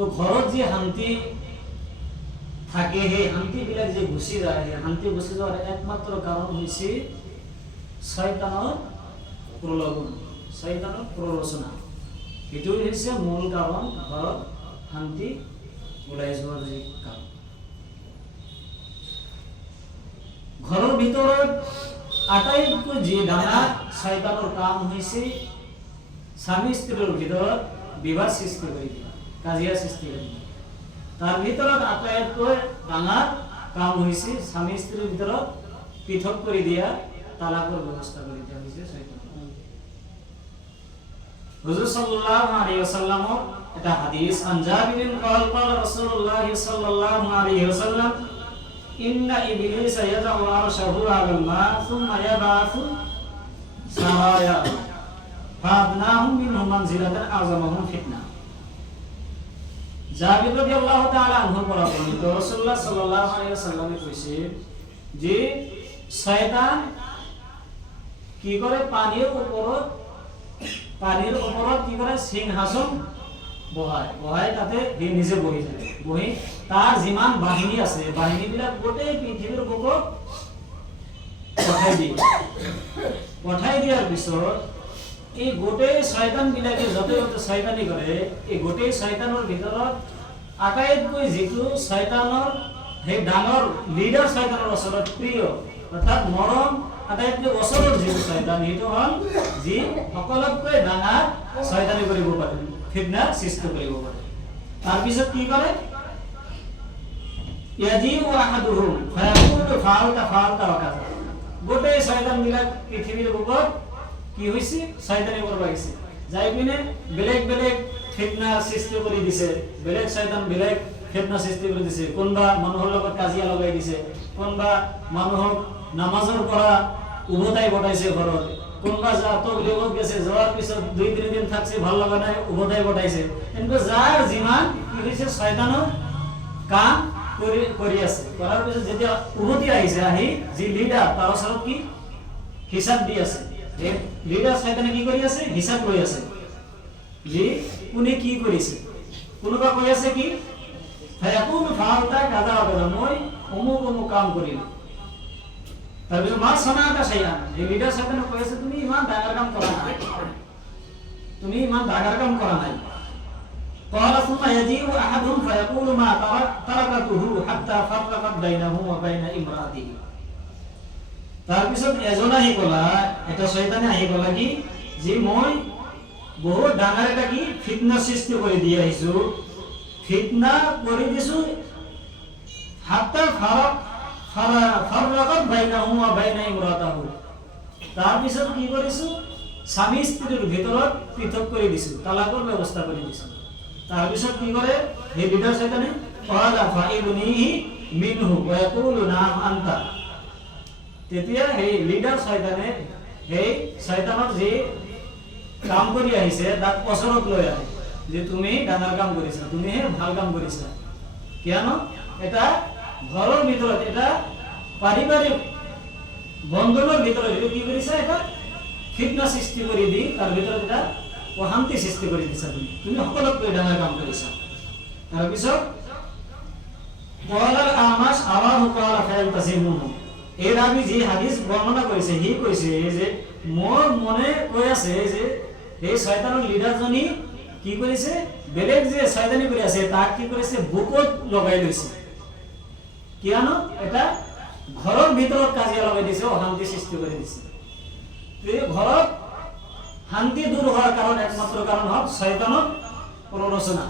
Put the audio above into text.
তো ঘৰত যে শান্তি থাকে সেই শান্তিবিলাক যে গুচি যায়, সেই শান্তি গুচি যোৱাৰ একমাত্ৰ কাৰণ হৈছে শয়তানৰ প্ৰলোভন, শয়তানৰ প্ৰৰোচনা। এইটো হৈছে মূল কাৰণ ঘৰত শান্তি ওলাই যোৱাৰ যে কাৰণ। ঘৰৰ ভিতৰত আটাইতকৈ যি ডাঙৰ শয়তানৰ কাম হৈছে স্বামী স্ত্ৰীৰ ভিতৰত বিবাদ সৃষ্টি কৰি দিয়া, কাজিয়া সৃষ্টি কৰি দিয়া। তাৰ ভিতৰত আটাইতকৈ ডাঙৰ কাম হৈছে স্বামী স্ত্ৰীৰ ভিতৰত পৃথক কৰি দিয়া, তালাকৰ ব্যৱস্থা কৰি দিয়া হৈছে শয়তান। হুজুৰ সাল্লাল্লাহু আলাইহি ওয়াসাল্লামৰ এটা হাদিস, আন জাবিরিন قال قال رسول الله صلى الله عليه وسلم إن إبليس يضع عرشه على الماء ثم يبعث سرايا فأدناهم منهم منزلة أعظمهم فتنة। জাবির রাদিয়াল্লাহু তাআলা আনহু পৰা বৰ্ণিত, ৰাসূলুল্লাহ সাল্লাল্লাহু আলাইহি ওয়াসাল্লামে কৈছে যে শয়তান কি কৰে, পানীৰ ওপৰত কি কৰে, সিংহাসন বহায় তাতে সি নিজে বহি যায়। বহি তাৰ যিমান বাহিনী আছে, বাহিনীবিলাক গোটেই পৃথিৱীৰ বুকত পঠাই দিয়াৰ পিছত এই গোটেই শয়তানবিলাকে য'তে য'তে শয়তানি কৰে, এই গোটেই শয়তানৰ ভিতৰত আটাইতকৈ যিটো শয়তানৰ সেই ডাঙৰ লিডাৰ শয়তানৰ ওচৰত প্ৰিয় অৰ্থাৎ মৰম আটাইতকৈ ওচৰৰ যিটো শয়তান, সেইটো হ'ল যি সকলোতকৈ ডাঙৰ শয়তানি কৰিব পাৰে, ফিতনা সৃষ্টি কৰিব পাৰে। তাৰপিছত কি কৰে, ইয়াজিউ আহাদুহুম ফায়াকুলু ফাআলতা ফাআলতা ওয়া কাযা। গোটেই শয়তানবিলাক পৃথিৱীৰ বুকত কি হৈছে, শয়তানি কৰিব আহিছে, যাই পিনে বেলেগ বেলেগ ফিতনা সৃষ্টি কৰি দিছে, বেলেগ শয়তান বেলেগ ফিতনা সৃষ্টি কৰি দিছে। কোনোবা মানুহৰ লগত কাজিয়া লগাই দিছে, কোনোবা মানুহক নামাজৰ পৰা উভতাই পঠাইছে ঘৰত, কোনোবা তবলিগত গেছে, যোৱাৰ পিছত 2-3 দিন থাকছে, ভাল লগা নাই, উভতাই পঠাইছে। কিন্তু যাৰ যিমান কি হৈছে শয়তানৰ কাম কৰি আছে, কৰাৰ পিছত যেতিয়া উভতি আহিছে, আহি যি লিডাৰ তাৰ ওচৰত কি হিচাপ দি আছে, লিডাৰ শয়তানে কি কৰি আছে, হিচাপ লৈ আছে যে কোনে কি কৰিছে। কোনোবা কৈ আছে কি ফায়াকুলু ফাআলতা কাযা ওয়া কাযা, মই অমুক অমুক কাম কৰিলো। তাৰপিছত মা সনাতা শাইআন, এই লিডাৰ শয়তানে কৈ আছে তুমি ইমান ডাঙৰ কাম কৰা নাই, তুমি ইমান ডাঙৰ কাম কৰা নাই। قال ثم يجيء احدهم فيقول ما تركته حتى فرقت بينه وبين امراته। তাৰপিছত এজন আহি ক'লা, এটা শয়তানে আহি ক'লা কি যে মই বহুত ডাঙৰ এটা কি ফিতনা সৃষ্টি কৰি দি আহিছো, ফিতনা কৰি দিছো, হাত্তা ফাৰৰাকাত বাইনাহু ওয়া বাইনা ইমৰাতাহু। তাৰপিছত কি কৰিছো, স্বামী স্ত্ৰীৰ ভিতৰত পৃথক কৰি দিছো, তালাকৰ ব্যৱস্থা কৰি দিছো। তাৰপিছত কি কৰে সেই লিডাৰ শয়তানে, ফালা ফাইবনিহি মিনহু ওয়া ইয়াকুলু নাম আনতা। তেতিয়া সেই লিডাৰ শয়তানে সেই শয়তানৰ যি কাম কৰি আহিছে তাক ওচৰত লৈ আহে যে তুমি ডাঙৰ কাম কৰিছা, তুমি ভাল কাম কৰিছা। কিয়নো এটা ঘৰৰ ভিতৰত, এটা পাৰিবাৰিক বন্ধনৰ ভিতৰত কি কৰিছা, এটা ফিতনা সৃষ্টি কৰি দি তাৰ ভিতৰত এটা অশান্তি সৃষ্টি কৰি দিছা, তুমি সকলোতকৈ ডাঙৰ কাম কৰিছা। তাৰপিছত কলাল আমাস আলাহু তাআলা ফায়ালতাজিমুহু, এই ৰাবি যি হাদিস বৰ্ণনা কৰিছে, সি কৈছে যে মোৰ মনে কৈ আছে যে এই শয়তানৰ লিডাৰজনী কি কৰিছে, বেলেগ যে শয়তানি কৰি আছে তাক কি কৰিছে, বুকত লগাই লৈছে। কিয়নো এটা ঘৰৰ ভিতৰত কাজিয়া লগাই দিছে, অশান্তি সৃষ্টি কৰি দিছে। ঘৰত শান্তি দূৰ হোৱাৰ কাৰণ একমাত্ৰ কাৰণ হ'ল শয়তানৰ প্ৰৰোচনা।